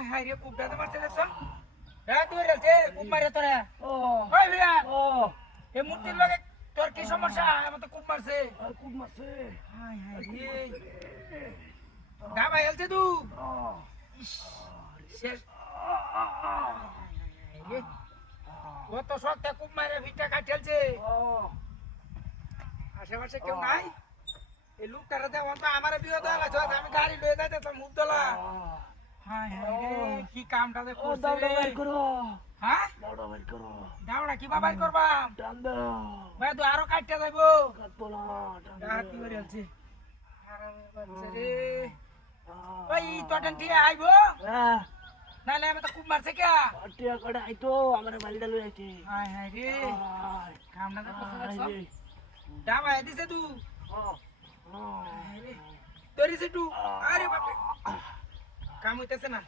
high high রে কুপটা তো মারতে দেখছ হ্যাঁ তুই রেলছে কুপ মারে তোরা ওই ভিড়া এই মূর্তির লগে তোর কি সমস্যা আমার তো কুপ মারছে হাই হাই রে ডাবা হেলছে তুই শেষ কত শক্ত কুপ মারে ভিটা কাটেলছে আশেপাশে কেউ নাই এই লোকটারে দেওয়া তো আমার বিয়ে দেওয়া লাগছে আমি গাড়ি লয়ে যাইতেছিলাম মুখ তোলা হাই হাই রে কি কামটা দে করছে রে হ্যাঁ দাওড়া কি বাবাই করবা ভাই তো আরো কাটতে যাইবো রাতি করে আছে আরামে বাচ্চা রে ওই তোটেন দিয়ে আইবো নালে আমি তো খুব মারছে কে টিয়া কড়া আইতো আমার বালিটা লই আইছে হাই হাই রে কামটা দে করছে দেখছ দাবা দিছে তুই তোরি সে তু আরে বাপরে কাম হইতেছে না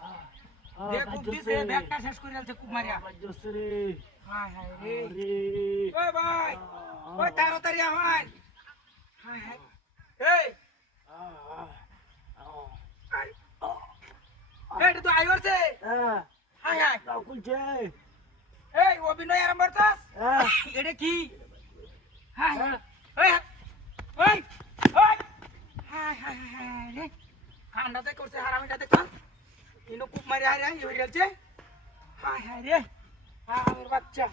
দেখ খুব দিছে ব্যাগটা শেষ করে আলছে খুব মারিয়া জসরে হাই হাই রে ওই ভাই ওই তাড়াতাড়ি আয় হাই হাই এই এটা তো আইওরছে হাই হাই কুলছে এই অভিনয় আরম্ভ করছস এটা কি হাই ওই ওই ওই হাই হাই হাই রে কামটাতে করছে হারামিটা দেখছ ইনো খুব মারি হাই হাই হয়ে গেছে হাই হাই রে আমার বাচ্চা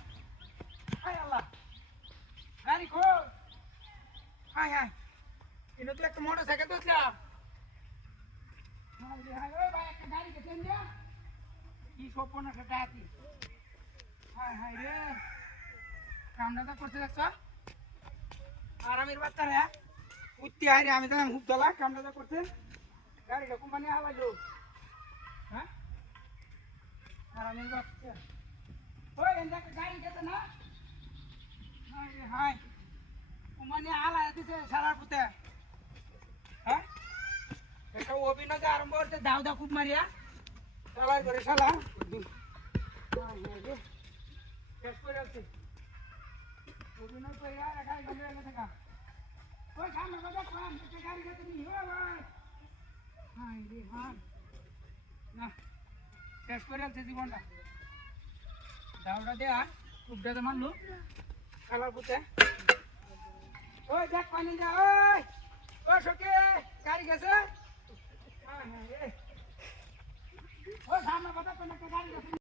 হাই আল্লাহ গাড়ি খোল হাই হাই ইনো তো একটা মোটরসাইকেল দোসলাম হাই রে হাই ওই ভাই একটা গাড়ি কে চেন দিয়া কি সপনা সেটা আতি হাই হাই রে কামটাতে করছে দেখছ আরামের বাচ্চা রে উত্তি হাই রে আমি তো হুপ দলা কামটাতে করছে গাড়িটা কোম্পানি হালাইলো হ্যাঁ আরামের বাচ্চা ওই এন্দাকে গাড়ি যেতে না হাই রে হাই কোম্পানি হালাই দিছে সারার পুতে হ্যাঁ একটা অভিনয় আরম্ভ করতে দাও দাও খুব মারিয়া চালাই করে শালা শেষ করে আছে অভিনয় করে আর গাড়ি গেলে থাকা ওই সামনে কথা কাম একটা গাড়ি যেতে নি ও ভাই হাই রে হাই না শেষ করে আছে জীবনটা দাওটা দেয়া খুবটা তো মানলো খালার পুতে ওই দেখ পানি দে ওই সকে গাড়ি গেছে ওই সামনে কথা কোন একটা গাড়ি গেছে